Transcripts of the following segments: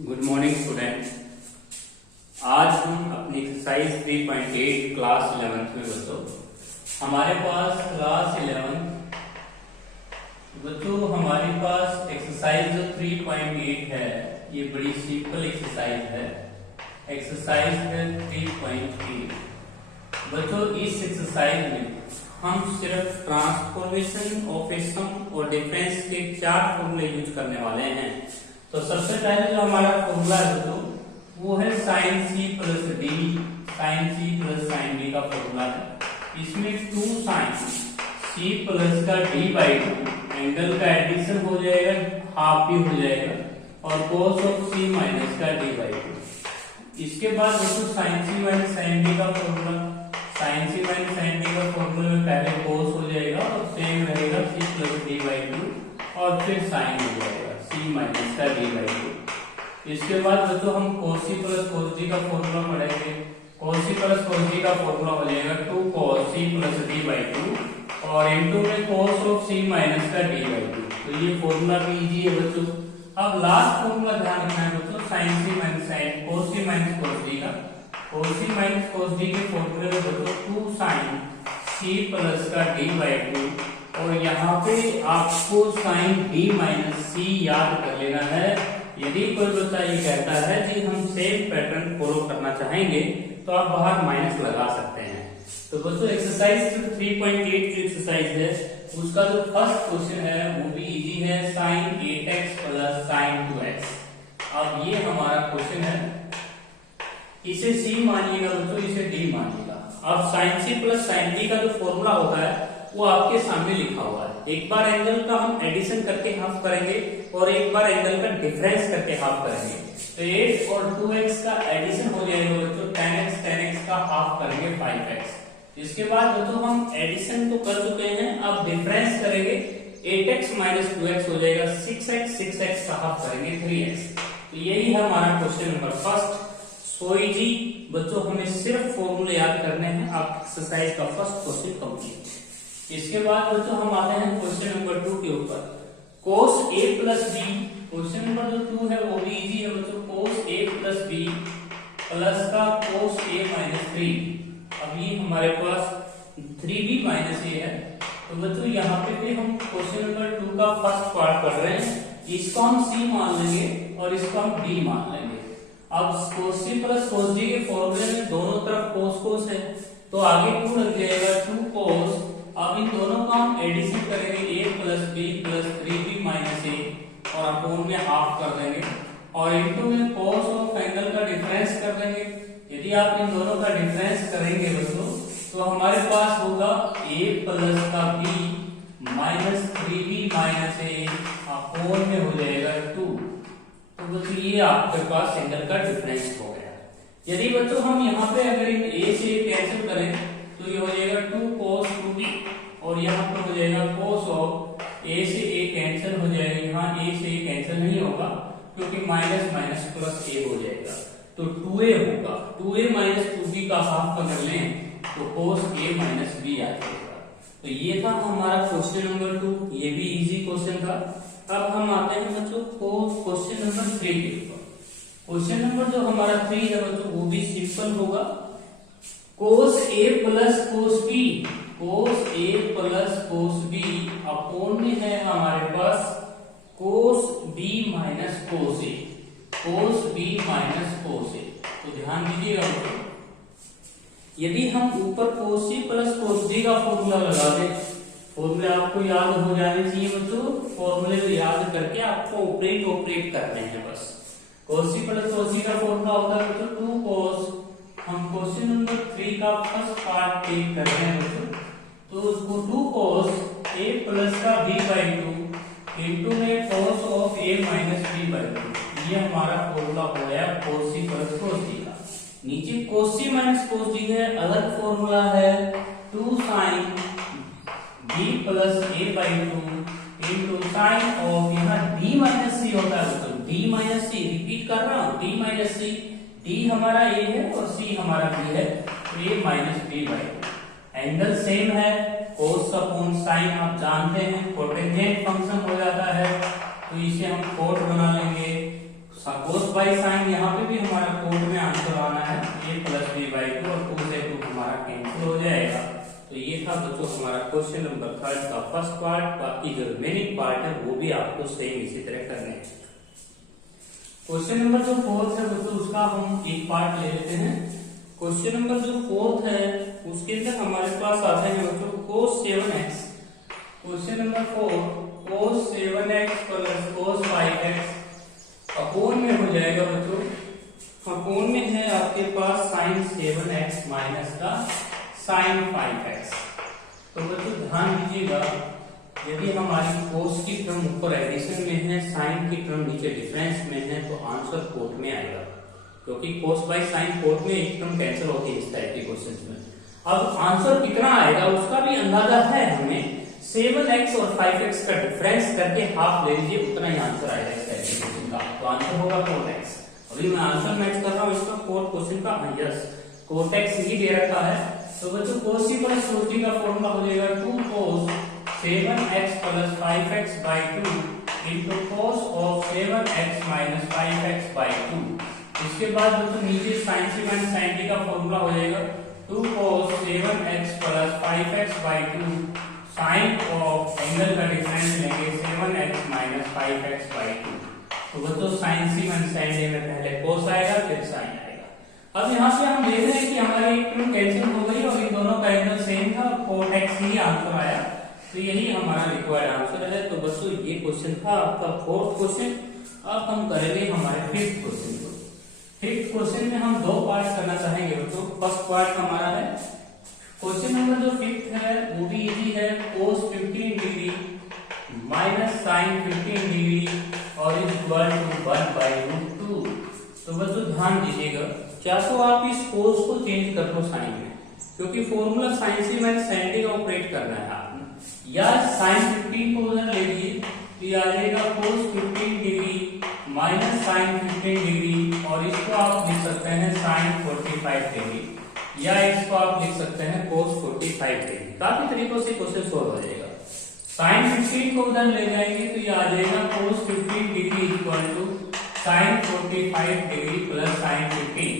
Good morning student. आज हम अपनी एक्सरसाइज 3.8 क्लास 11th में बच्चों हमारे पास क्लास 11th बच्चों हमारे पास एक्सरसाइज जो 3.8 है ये बड़ी सिंपल एक्सरसाइज है। एक्सरसाइज है 3.8। बच्चों इस एक्सरसाइज में हम सिर्फ ट्रांसफॉर्मेशन ऑफ ए सम और डिफरेंस के 4 फॉर्मूले यूज करने वाले हैं। तो सबसे पहले जो हमारा फॉर्मूला है बच्चों वो है sine C plus D, sine C plus sine D का फॉर्मूला है। इसमें 2 साइन सी प्लस का डी बाई 2 एंगल का एडिशन हो जाएगा, हाफ भी हो जाएगा, और कोस ऑफ सी माइनस का डी बाई 2। इसके बाद बच्चों sine C minus sine D का formula, sine C minus sine D का फॉर्मूला में पहले कोस हो जाएगा और सेम रहेगा सी प्लस डी बाई 2 और फिर साइन हो जाएगा सी माइनस का डी बाई 2। इसके बाद बच्चों हम cos c plus cos d का फॉर्मूला पढ़ेंगे। cos c plus cos d का फॉर्मूला हो जाएगा 2 cos c plus d by 2 और इनटू में cos ऑफ c माइनस का d बाई 2। तो ये फॉर्मूला भी इजी है बच्चों। अब लास्ट फॉर्मूला ध्यान रखना है बच्चों, sin c minus sin cos c minus cos d का। cos c minus cos d के फॉर्मूले में बच्चों 2 sin c प्लस का d बाई 2 और यहाँ पे आपको साइन d माइनस सी याद कर लेना है। यदि कोई बच्चा ये कहता है कि हम सेम पैटर्न फॉलो करना चाहेंगे तो आप बाहर माइनस लगा सकते हैं। तो बच्चों एक्सरसाइज 3.8 की एक्सरसाइज है, उसका जो फर्स्ट क्वेश्चन है वो भी इजी है, sign 8x plus sign 2x। अब ये हमारा क्वेश्चन है, इसे c मानिएगा बच्चों, इसे d मानिएगा। अब sine c plus sine d का जो फॉर्मूला होता है वो आपके सामने लिखा हुआ है। एक बार एंगल का हम एडिशन करके हाफ करेंगे और एक बार एंगल का डिफरेंस करके हाफ करेंगे। तो 8 और 2x का एडिशन हो जाएगा बच्चों 10x का हाफ करेंगे 5x। इसके बाद बच्चों हम एडिशन तो कर चुके हैं, अब डिफरेंस करेंगे 8x माइनस 2x हो जाएगा 6x का हाफ करेंगे 3x। तो यही है हमारा क्वेश्चन नंबर फर्स्ट। सोई जी बच्चों हमें सिर्फ फॉर्मूले याद करने हैं। आप एक्सरसाइज का फर्स्ट क्वेश्चन कंप्लीट। इसके बाद बच्चों हम आते हैं क्वेश्चन नंबर 2 के ऊपर, cos a plus b। Question number जो 2 है वो भी इजी है बच्चों, cos a plus b plus का cos a माइनस 3। अब ये हमारे पास 3b माइनस a है। तो बच्चों यहाँ पे भी हम क्वेश्चन नंबर 2 का फर्स्ट पार्ट पढ़ रहे हैं। इसको हम c मान लेंगे और इसको हम d मान लेंगे। अब cos c plus cos d के फॉर्मूले में दोनों तरफ cos cos है तो आगे 2 लग जाएगा 2 cos। अब इन दोनों का हम एडिशन करेंगे a plus b plus 3b minus a और अपोन में हाफ कर देंगे और इनटू में cos ऑफ एंगल का डिफरेंस कर देंगे। यदि आप इन दोनों का डिफरेंस करेंगे बच्चों तो हमारे पास होगा a प्लस का b minus 3b minus a upon में हो जाएगा 2। तो बच्चों ये आपके पास एंगल का डिफरेंस हो गया। यदि बच्चों हम यहाँ पे अगर इन a से कैंसिल करें तो ये हो जाएगा 2 cos 2b और यहाँ पर हो जाएगा cos ऑफ a से a कैंसिल हो जाएगा, यहाँ a से a कैंसिल नहीं होगा क्योंकि माइनस माइनस प्लस a हो जाएगा तो 2a होगा। 2a माइनस 2b का हाफ अगर लें तो cos a माइनस b आ जाएगा। तो ये था हमारा क्वेश्चन नंबर 2, ये भी इजी क्वेश्चन था। अब हम आते हैं बच्चों क्वेश्चन नंबर 3 के ऊपर। क्वेश्चन नंबर जो हमारा 3 है बच्चों वो भी सिंपल होगा, cos a plus cos b, cos a plus cos b upon में है हमारे पास cos b minus cos a, cos b minus cos a। तो ध्यान दीजिएगा बच्चों, यदि हम ऊपर cos c plus cos d का फॉर्मूला लगा दें, फॉर्मूले आपको याद हो जाने चाहिए बच्चों, फॉर्मूले को याद करके आपको ऑपरेट करने हैं बस। cos c plus cos d का फॉर्मूला होता है बच्चों 2 cos। हम क्वेश्चन नंबर 3 का फर्स्ट पार्ट टेक कर रहे हैं बच्चों, तो उसको 2 cos a प्लस का b बाई 2 इंटू में cos of a minus b by 2। ये हमारा फॉर्मूला हो गया cos c plus cos d का। नीचे cos c minus cos d है, अलग फॉर्मूला है 2 sin b plus a by 2 into sine of, यहाँ d माइनस c होता है बच्चों, d माइनस c रिपीट कर रहा हूँ, d माइनस c, d हमारा a है और c हमारा b है तो a minus b by 2। Angle same है, cos अपॉन साइन आप जानते हैं कोटेंजेंट फंक्शन हो जाता है तो इसे हम कोट बना लेंगे। कोस बाई साइन यहाँ पे भी हमारा कोट में आंसर आना है a plus B by two और 2 से 2 हमारा कैंसिल हो जाएगा। तो ये था बच्चों हमारा क्वेश्चन नंबर 3 का फर्स्ट पार्ट। बाकी जो रिमेनिंग पार्ट है वो भी आपको सेम इसी तरह करने हैं। क्वेश्चन नंबर जो 4 है बच्चों उसका हम एक पार्ट ले लेते हैं। क्वेश्चन नंबर जो 4 है उसके अंदर हमारे पास आते हैं बच्चों cos 7x। Question number 4 cos 7x plus cos 5x upon में हो जाएगा बच्चों, अपोन में है आपके पास sin 7x माइनस का sin 5x। तो बच्चों ध्यान दीजिएगा, यदि हमारी cos की टर्म ऊपर एडिशन में है, sin की टर्म नीचे डिफरेंस में है, तो आंसर कोट में आएगा, क्योंकि cos बाई sin कोट में एक टर्म कैंसिल होती है इस टाइप के क्वेश्चंस में। अब आंसर कितना आएगा उसका भी अंदाजा है हमें, 7x और 5x का डिफरेंस करके हाफ ले लीजिए, उतना ही आंसर आएगा इस टाइप के क्वेश्चन का। तो आंसर होगा cot x। अभी मैं आंसर मैच कर रहा हूं इसका कोट क्वेश्चन का, यस cot x ही दे रखा है। तो बच्चों cos c plus cos t का फॉर्मूला हो जाएगा 2 cos 7x plus 5x by 2 into cos of 7x minus 5x by 2। इसके बाद बच्चों नीचे sin c minus sin t का फॉर्मूला हो जाएगा 2 cos 7x plus 5x by 2 sine of angle का डिफरेंस लेंगे 7x माइनस 5x बाई 2। तो बच्चों sin c minus sin t में पहले cos आएगा फिर sin आएगा। अब यहाँ से हम देख रहे हैं कि हमारी टर्म कैंसिल हो गई और इन दोनों का एंगल सेम था, cot x ही आंसर आया। तो यही हमारा रिक्वायर्ड आंसर है। तो बच्चों ये क्वेश्चन था आपका 4th क्वेश्चन। अब हम करेंगे हमारे 5th क्वेश्चन को। 5th क्वेश्चन में हम 2 पार्ट करना चाहेंगे बच्चों। फर्स्ट पार्ट हमारा है क्वेश्चन नंबर जो 5th है वो भी इजी है, cos 15 degree minus sin 15 degree और is equal to 1 by root 2। तो बच्चों ध्यान दीजिएगा, क्या तो आप इस cos को चेंज कर दो sin में, क्योंकि formula sin c minus sin t का ऑपरेट करना है आपने, या sin 15 को उधर ले लीजिए तो ये आ जाएगा cos 15 degree minus sin 15 degree और इसको आप लिख सकते हैं sin 45 डिग्री, या इसको आप लिख सकते हैं cos 45 डिग्री। काफी तरीकों से क्वेश्चन सोल्व हो जाएगा। sin 15 को उधर ले जाएंगे तो ये आ जाएगा cos 15 degree equal to sin 45 degree plus sin 15।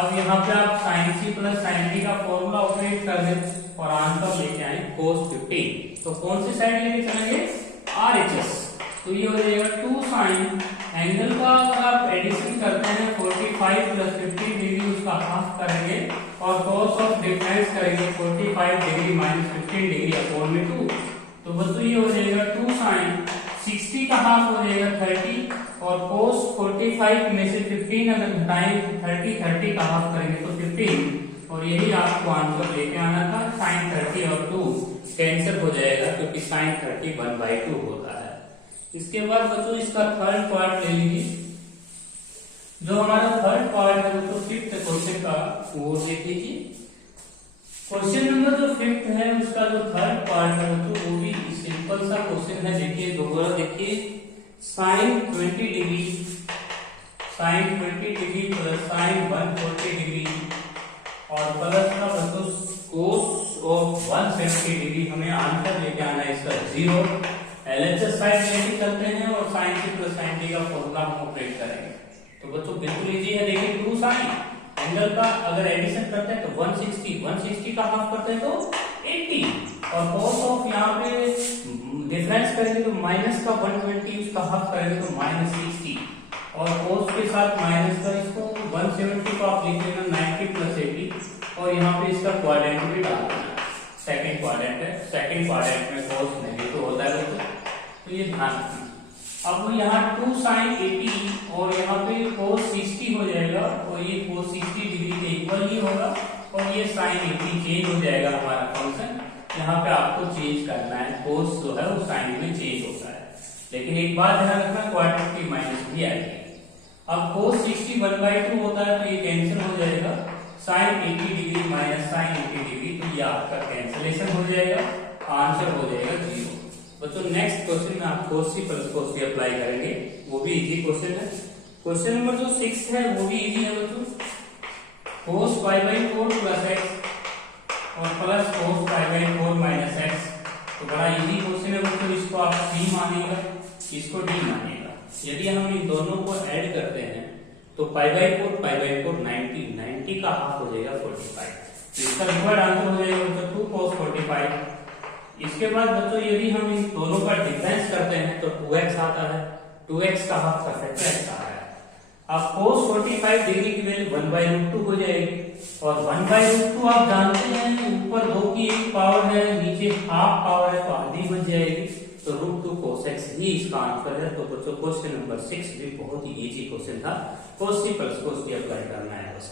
अब यहाँ पे आप sin c plus sin t का फॉर्मूला ऑपरेट कर दें और आंसर लेके आए cos 15। तो कौन सी साइड लेके चलेंगे, RHS। तो ये हो जाएगा 2 sin एंगल का अगर आप एडिशन करते हैं 45 प्लस 15 डिग्री उसका हाफ करेंगे और cos ऑफ डिफरेंस करेंगे 45 डिग्री माइनस 15 डिग्री अपॉन में 2। तो बच्चों ये हो जाएगा 2 sin 60 का हाफ हो जाएगा 30 और cos 45 में से 15 अगर घटाएं 30 का हाफ करेंगे तो 15 और यही आपको आंसर लेके आना था। sin 30 और 2 कैंसिल हो जाएगा क्योंकि sin 30 1/2 होता है। इसके बाद बच्चों इसका थर्ड पार्ट ले लीजिए। जो हमारा थर्ड पार्ट है बच्चों 5th क्वेश्चन का, वो देख लीजिए। क्वेश्चन नंबर जो 5th है उसका जो थर्ड पार्ट है बच्चों वो भी सिंपल सा क्वेश्चन है। देखिए दोबारा देखिए, sin 20 degree plus sin 140 degree और प्लस का बच्चों cos ऑफ 170 डिग्री। हमें आंसर लेके आना है इसका 0। LHS साइड लेके चलते हैं और sin c plus sin t का फॉर्मूला हम ऑपरेट करेंगे। तो बच्चों बिल्कुल इजी है। देखिए 2 sin एंगल का अगर एडिशन करते हैं तो 160 का हाफ करते हैं तो 80 और cos ऑफ यहाँ पे डिफरेंस करेंगे तो माइनस का 120 उसका हाफ करेंगे तो माइनस 60 और cos के साथ माइनस का इसको 170 को आप लिख लेना 90 प्लस 80 और यहाँ पे इसका क्वाड्रेंट भी डाल देना। सेकंड क्वाड्रेंट है, सेकंड क्वाड्रेंट में cos नेगेटिव होता है तो ये ध्यान रखना। अब यहाँ 2 sin 80 और यहाँ पे cos 60 हो जाएगा और ये cos 60 डिग्री के इक्वल ही होगा और ये sin 80 चेंज हो जाएगा हमारा फंक्शन। यहाँ पे आपको चेंज करना है, cos जो है वो sin में चेंज होता है, लेकिन एक बात ध्यान रखना क्वाड्रेंट की माइनस भी आएगी। अब cos 60 1/2 होता है तो ये कैंसिल हो जाएगा, sin 80 degree minus sin 80 degree, तो ये आपका कैंसिलेशन हो जाएगा, आंसर हो जाएगा 0। बच्चों नेक्स्ट क्वेश्चन में आप cos c plus cos t apply करेंगे, वो भी इजी क्वेश्चन है। क्वेश्चन नंबर जो 6 है वो भी इजी है बच्चों, cos π/4 प्लस x और प्लस cos π/4 माइनस x। तो बड़ा इजी क्वेश्चन है बच्चों, इसको आप c मानिएगा, इसको d मानिएगा। यदि हम इन दोनों को ऐड करते हैं तो पाई बाई फोर 90 का हाफ हो जाएगा 45। तो इसका रिक्वायर्ड आंसर हो जाएगा बच्चों 2 cos 45। इसके बाद बच्चों यदि हम इन दोनों का डिफरेंस करते हैं तो 2x आता है, 2x का हाफ का फैक्टर x आ रहा है। अब cos 45 डिग्री की वैल्यू 1/√2 हो जाएगी और 1/√2 आप जानते हैं ऊपर 2 की 1 पावर है, नीचे हाफ पावर है तो आधी बच जाएगी, तो √2 cos x ही इसका आंसर है। तो बच्चों क्वेश्चन नंबर 6 भी बहुत ही इजी क्वेश्चन था, cos c + cos d apply करना है बस।